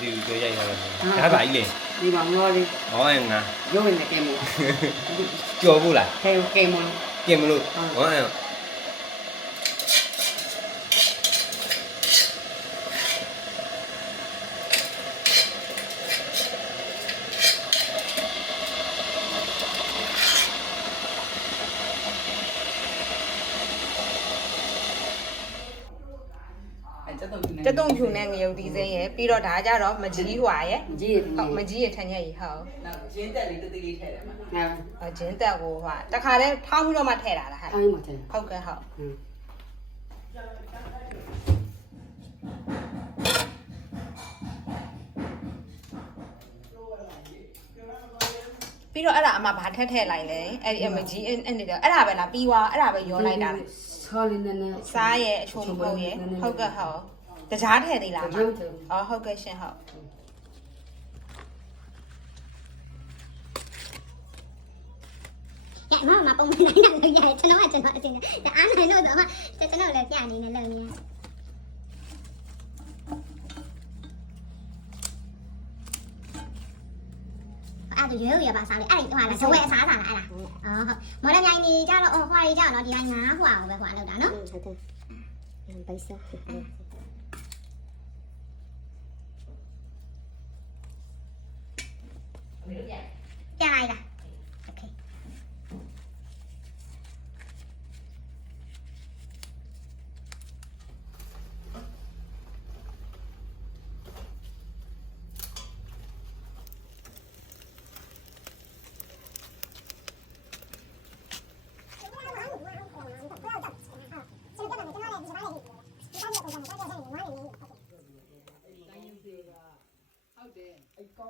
Điều chơi dây thôi. À, Cái bảy gì? Đi bằng lo đi. Ủa em nè. Vô mình là luôn Chưa vui lại. Theo kem luôn. kem luôn. Ủa em. ကဲမို့ပြင်မလို့ဟောအဲတက်တော့ကျက်တုံဖြူနဲ့ငရုတ်သီးစိမ်းရယ်ပြီးတော့ဒါကြတော့မကြီးဟွာရယ်ကြည့်ရဟုတ်မကြီးရထန်ရက်ကြီးဟုတ်နောက်ရင်းတက်လေးတသေးလေးထည့်တယ်မှာငါအဂျင်းတက်ကိုဟွာတခါလဲထောင်းပြီးတော့မှထည့်တာလားဟာအိုင်းမတယ်ဟုတ်ကဲ့ဟုတ် ပြီးတော့အဲ့ဒါအမဘာထက်ထည့်လိုက်လဲအဲ့ဒီအမကြီးအဲ့အဲ့ဒါအဲ့ဒါပဲလားပြီးွားအဲ့ဒါပဲရောလိုက်တာလားဆောလေးနဲ့နဲ့စားရဲ့အချိုမဟုတ်ရဲ့ဟုတ်ကဲ့ဟုတ်တကြားထည့်သေးလားတကြားထည့်အော်ဟုတ်ကဲ့ရှင်ဟုတ်ရအမမပုံမှန်နိုင်တာလို့ရတယ်ကျွန်တော်ကကျွန်တော်အစင်းနဲ့အားနိုင်လို့တော့အမကျွန်တော်လည်းပြအနေနဲ့လုပ်နေရ ရွေးရွေးပါစားလေအဲ့ဒီဟိုဟာလားဇဝဲအစားစားလားအဲ့ဒါအော်ဟုတ်မော်ဒန်မြိုင်နေကြတော့ဟိုဟွာရီကြတော့ဒီတိုင်းငါးဟွာကိုပဲဟွာလောက်တာနော် ဟုတ်တယ်ဘိုက်စား ပြလိုက်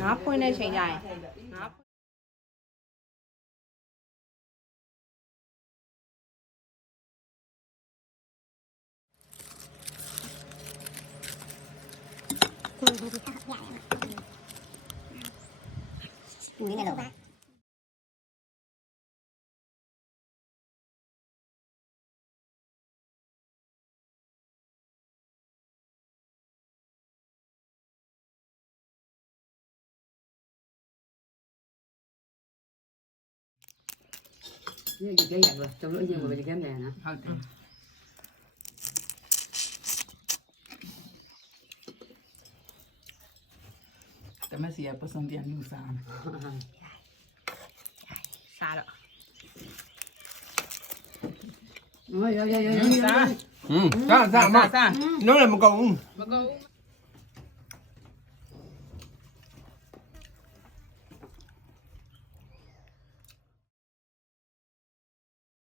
ငါးဖွင့်တဲ့ချိန်ကျရင်ငါး 你那个。 ဒီ Ini juga ya, Bos. Coba aja mau beli gamnya, nah. Oke. Tämä siapa on tiennyt usaan. Saada. Oi, oi, oi, oi. Sao, sao, sao, sao. Nó là một cậu. Một cậu.